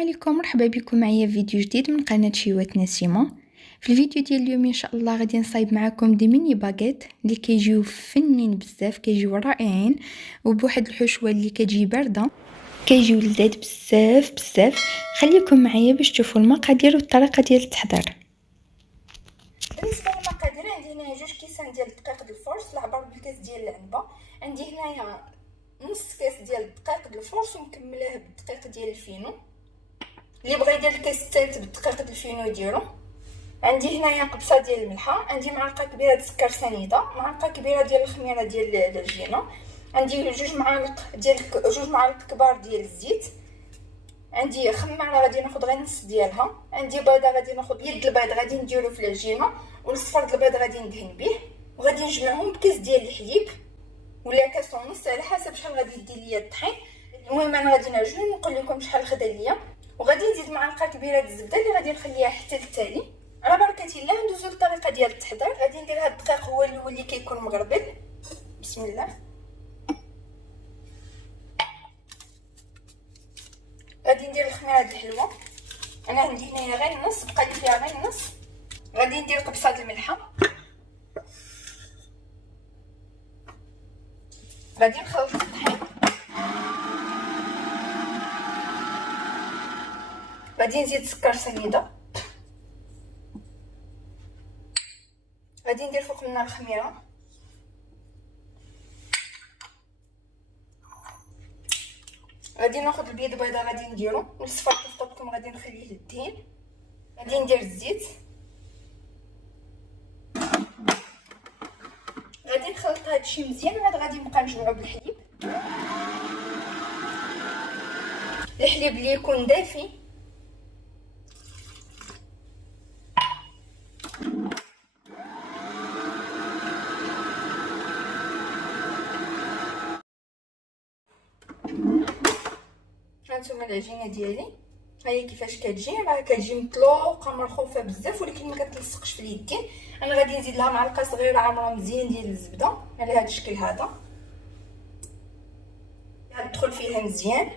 عليكم، مرحبا بكم معايا في فيديو جديد من قناة شيوات نسيمة. في الفيديو ديال اليوم ان شاء الله غادي نصايب معكم دي ميني باغيت اللي كيجيو فنين بزاف، كيجيو رائعين وبواحد الحشوه اللي كتجي بارده، كيجيو لذاذ بزاف بزاف. خليكم معايا باش تشوفوا المقادير والطريقه ديال التحضير. بالنسبه للمقادير عندي هنايا 2 كيسان ديال الدقيق د الفورس العبار بالكاس ديال العنبه. عندي هنايا نص كاس ديال الدقيق د الفورس ومكملاه بالدقيق ديال الفينو. اللي بغى يدير الكاس الثالث بالدقيق د الفينو يديرو. عندي هنايا قبصه ديال الملحه، عندي معلقه كبيره د السكر سنيده، معلقه كبيره ديال الخميره ديال العجينه، عندي 2 معالق كبار ديال الزيت، عندي خماره غادي ناخذ غير نص ديالها، عندي بيضه غادي ناخذ يد البيض غادي نديرو في العجينه، والصفر د البيض غادي ندهن به، وغادي نجمعهم بكاس ديال الحليب ولا كاس ونص على حسب شحال غادي يدير ليا الطحين. المهم انا غادي نعجن ونقول لكم شحال خدا ليا، وغادي نزيد معلقه كبيره د الزبده اللي غادي نخليها حتى للتالي. على بركه الله ندوزو للطريقه ديال التحضير. غادي ندير هاد الدقيق هو الاول اللي كيكون مغربل. بسم الله. غادي ندير الخميره د الحلوه، انا عندي هنايا غير نص، بقى لي فيها غير نص. غادي ندير قبصه د الملحه، غادي نخلط الطحين، غادي نزيد سكر سنيده، غادي ندير فوق منها الخميره، غادي ناخذ البيض بيضه غادي نديرو، والصفر كيف طلبتكم غادي نخليه للدهن. غادي ندير الزيت، غادي نخلط هادشي مزيان، عاد غادي نبقى نجمعو بالحليب. الحليب اللي يكون دافي. هانتوما العجينه ديالي ها هي كيفاش كتجي، راه كتجي مطلوقه مرخوفه بزاف ولكن ما كتلصقش في اليدين. انا غادي نزيد لها معلقه صغيره عامره مزيان ديال الزبده على هذا الشكل هذا، غتدخل فيها مزيان.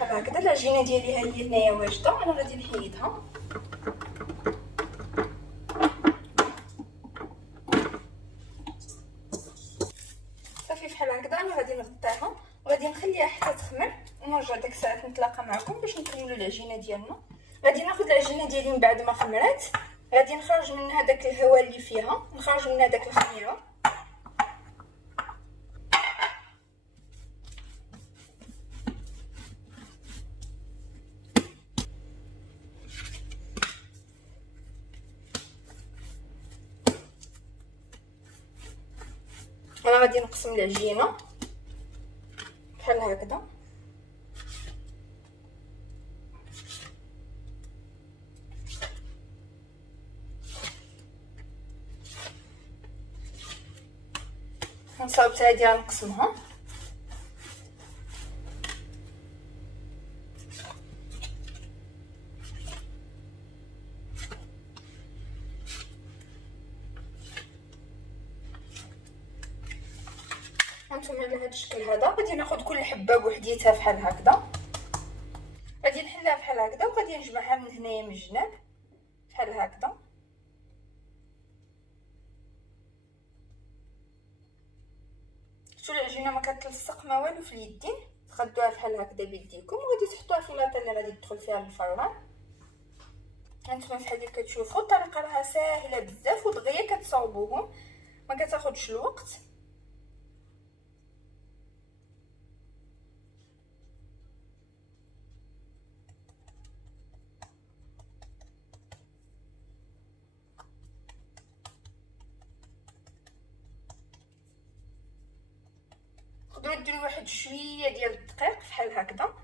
بحال هكذا العجينه ديالي ها هي هنايا واجده، انا غادي نحيدها. صافي بحال هكذا انا غادي نغطيها وغادي نخليها حتى تخمر، ونرجع ديك الساعه نتلاقى معكم باش نكملوا العجينه ديالنا. غادي ناخذ العجينه ديالي من بعد ما خمرات، غادي نخرج منها داك الهواء اللي فيها، نخرج منها داك الخميره. انا غادي نقسم العجينه بحال هكذا، نصاوب حتى هادي غنقسمها. هانتوما على هذا الشكل هذا غادي ناخذ كل حبه بوحديتها بحال هكذا، غادي نحلها بحال هكذا وغادي نجمعها من هنايا من الجناب بحال هكذا. شتو العجينه ما كتلصق ما والو في اليدين، تخدوها بحال هكذا بيديكم وغادي تحطوها في لاطه اللي غادي تدخل فيها الفران. هانتوما بحال اللي كتشوفوا الطريقه راها ساهله بزاف ودغيا كتصاوبوهم، ما كتاخذش الوقت. تقدروا ديروا واحد شويه ديال الدقيق بحال هكذا،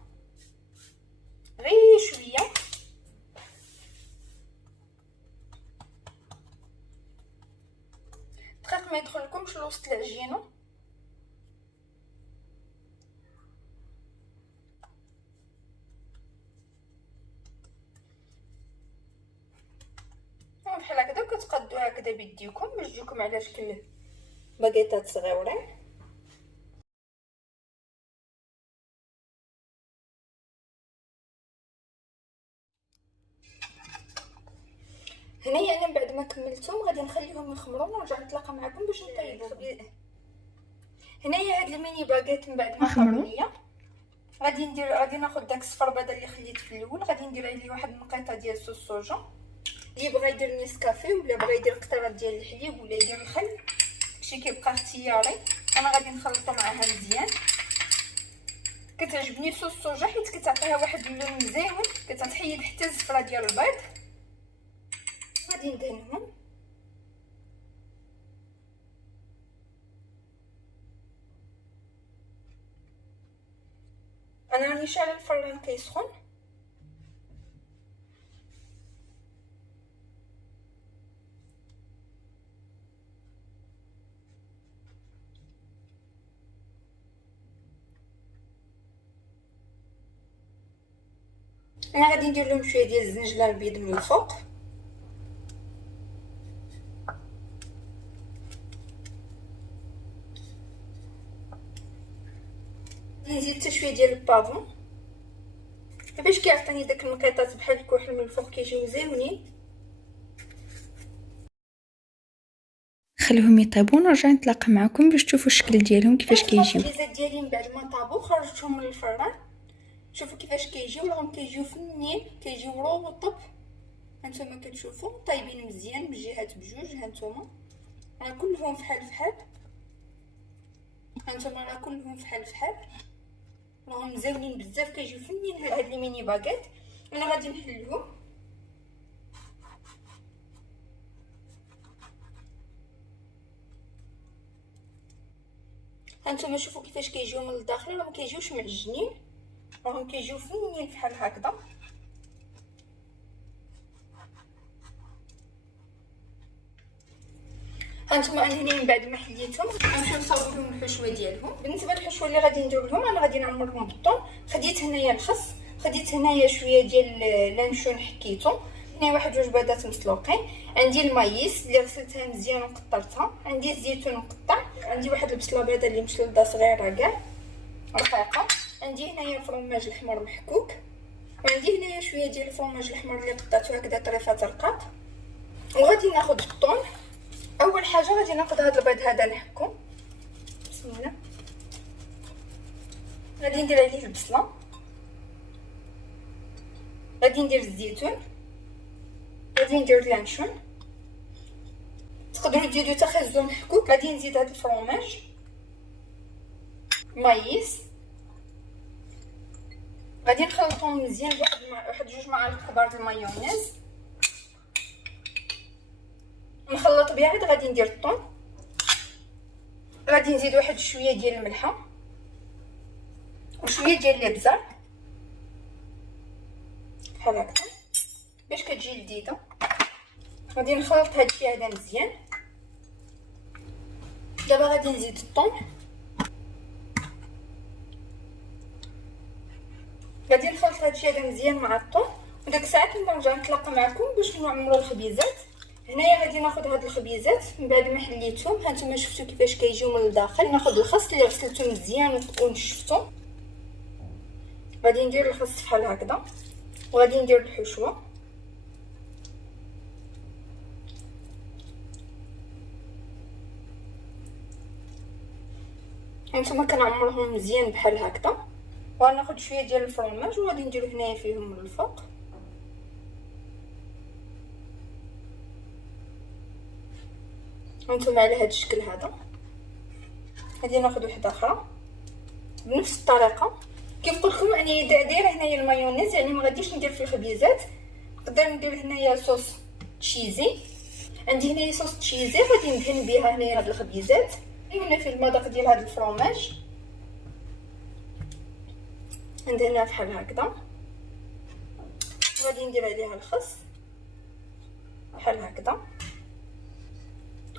غير شويه. الدقيق ما يدخلكمش لوسط العجينه. بحال هكذا كتقادوها هكذا بيديكم باش تجيكم على شكل باكيطات صغيورين. هنايا انا بعد ما كملتهم غادي نخليهم يخمروا ونرجع نتلاقى معكم باش نطيبهم. هنايا هاد الميني باغيت من بعد ما خمروا ليا غادي ناخذ داك الصفر بدل اللي خليت في الاول، غادي ندير عليه واحد النقيطه ديال صوص صوجا. اللي بغا يدير نيسكافي ولا بغا يدير قطره ديال الحليب ولا يدير الخل، داكشي كيبقى اختياري. انا غادي نخلطو معاها مزيان. كتعجبني صوص صوجا حيت كتعطيها واحد اللون مزيون، كتحيد حتى الزفره ديال البيض. غادي ندهنهم. انا راني شاعله الفران كيسخن. انا غادي ندير لهم شويه ديال الزنجله البيض من الفوق. نزيد حتى شويه ديال البافون باش كيعطيني داك النقيطات بحال الكحل من الفوق، كيجيو زوينين. خليهم يطيبوا ونرجع نتلاقى معكم باش تشوفوا الشكل ديالهم كيفاش كيجيو. الخبيزات ديالي من بعد ما طابوا خرجتهم من الفران. شوفوا كيفاش كيجيو، راهم كيجيو فنين، كيجيو رطب. هانتوما كتشوفوا طايبين مزيان من جهات بجوج. هانتوما راه كلهم فحال فحال. هانتوما راه كلهم فحال فحال، راهم مزيونين بزاف، كيجيو فنين. هاد لي ميني باغيت انا غادي نحلهم. هانتوما شوفوا كيفاش كيجيو من الداخل، راه ما كيجيوش معجنين، راهم كيجيو فنين بحال هكذا. هانتوما انا هنا من بعد ما حليتهم غنمشيو نصاوبو لهم الحشوه ديالهم. بالنسبه للحشوه اللي غادي ندير لهم، انا غادي نعمرهم بالطون. خديت هنايا الخس، خديت هنايا شويه ديال لانشون حكيتو، هنا واحد جوج بيضات مسلوقين، عندي المايس اللي غسلتها مزيان وقطرتها، عندي الزيتون مقطع، عندي واحد البصله بيضاء اللي مشلوده صغيره كاع رقيقه، عندي هنايا الفرماج الاحمر محكوك، وعندي هنايا شويه ديال الفرماج الاحمر اللي قطعته هكذا طريفات رقاق. وغادي ناخذ الطون. اول حاجه غادي ناخذ هذا البيض هذا نحكو. بسم الله. غادي ندير عليه البصله، غادي ندير الزيتون، غادي ندير اللانشون، تقدروا ديروا حتى خازو محكوك. غادي نزيد هذا الفرماج، مايس، غادي نخلطهم مزيان بواحد جوج معالق كبار د المايونيز. نخلط بها عاد غادي ندير الطون، غادي نزيد واحد شويه ديال الملحه وشويه ديال الابزار بحال هكا باش كتجي لذيذه. غادي نخلط هادشي هذا مزيان. دابا غادي نزيد الطون، غادي نخلط هادشي هذا مزيان مع الطون، وداك الساعات نرجع نتلاقى معكم باش نعمروا الخبيزات. هنايا غادي ناخذ هاد الخبيزات من بعد ما حليتهم. هانتوما شفتوا كيفاش كيجيو من الداخل. ناخذ الخس اللي غسلته مزيان ونشفته، غادي ندير الخس بحال هكذا، وغادي ندير الحشوه. هانتوما كنعمرهم مزيان بحال هكذا، وغناخذ شويه ديال الفرماج وغادي نديرو هنايا فيهم من الفوق. هانتوما على هذا الشكل هذا. غادي ناخذ وحده اخرى بنفس الطريقه. كيف قلت لكم اني دايره هنايا المايونيز، يعني ما غاديش ندير في الخبيزات. نقدر ندير هنايا صوص تشيزي، عندي هنايا صوص تشيزي غادي ندهن بها هنايا هاد الخبيزات. هنا في المذاق ديال هاد الفرماج ندهنها بحال هكذا، وغادي ندير عليها الخس بحال هكذا،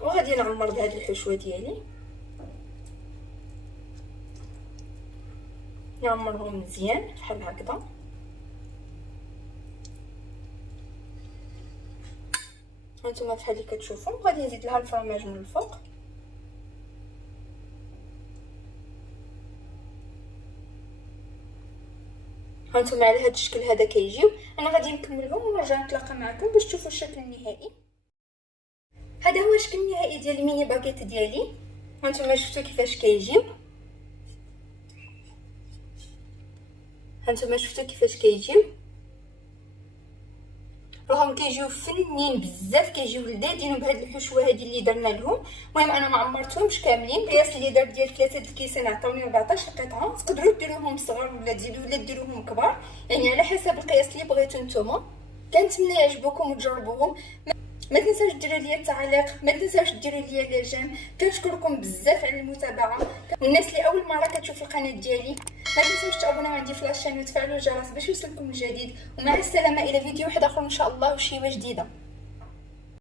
وغادي نعمر بهاد الحشوه ديالي، نعمرهم مزيان بحال هكذا. هانتوما بحال اللي كتشوفوا. غادي نزيد لها الفرماج من الفوق، هانتوما على هذا الشكل هذا كيجيو. انا غادي نكملهم ونرجع نتلاقى معكم باش تشوفوا الشكل النهائي. هذا هو الشكل النهائي ديال الميني باغيت ديالي. هانتوما شفتوا كيفاش كيجيو، هانتوما شفتوا كيفاش كيجيو، راهم كيجيو فنين بزاف، كيجيو لذاذين بهاد الحشوه هذه اللي درنا لهم. المهم انا ما عمرتهمش كاملين، القياس اللي درت ديال 3 الكيسان عطاوني 14 قطعه. تقدروا ديروهم صغار ولا تزيدوا ولا ديروهم كبار، يعني على حسب القياس اللي بغيتو نتوما. كنتمنى يعجبوكم وتجربوهم. ما تنساوش ديروا لي التعليق، ما تنساوش ديروا لي لي جيم. كنشكركم بزاف على المتابعه. والناس اللي اول مره كتشوف القناه ديالي ما تنساوش تابوناو عندي في لاشين وتفعلوا الجرس باش يوصلكم الجديد. ومع السلامه الى فيديو واحد اخر ان شاء الله وشيوه جديده.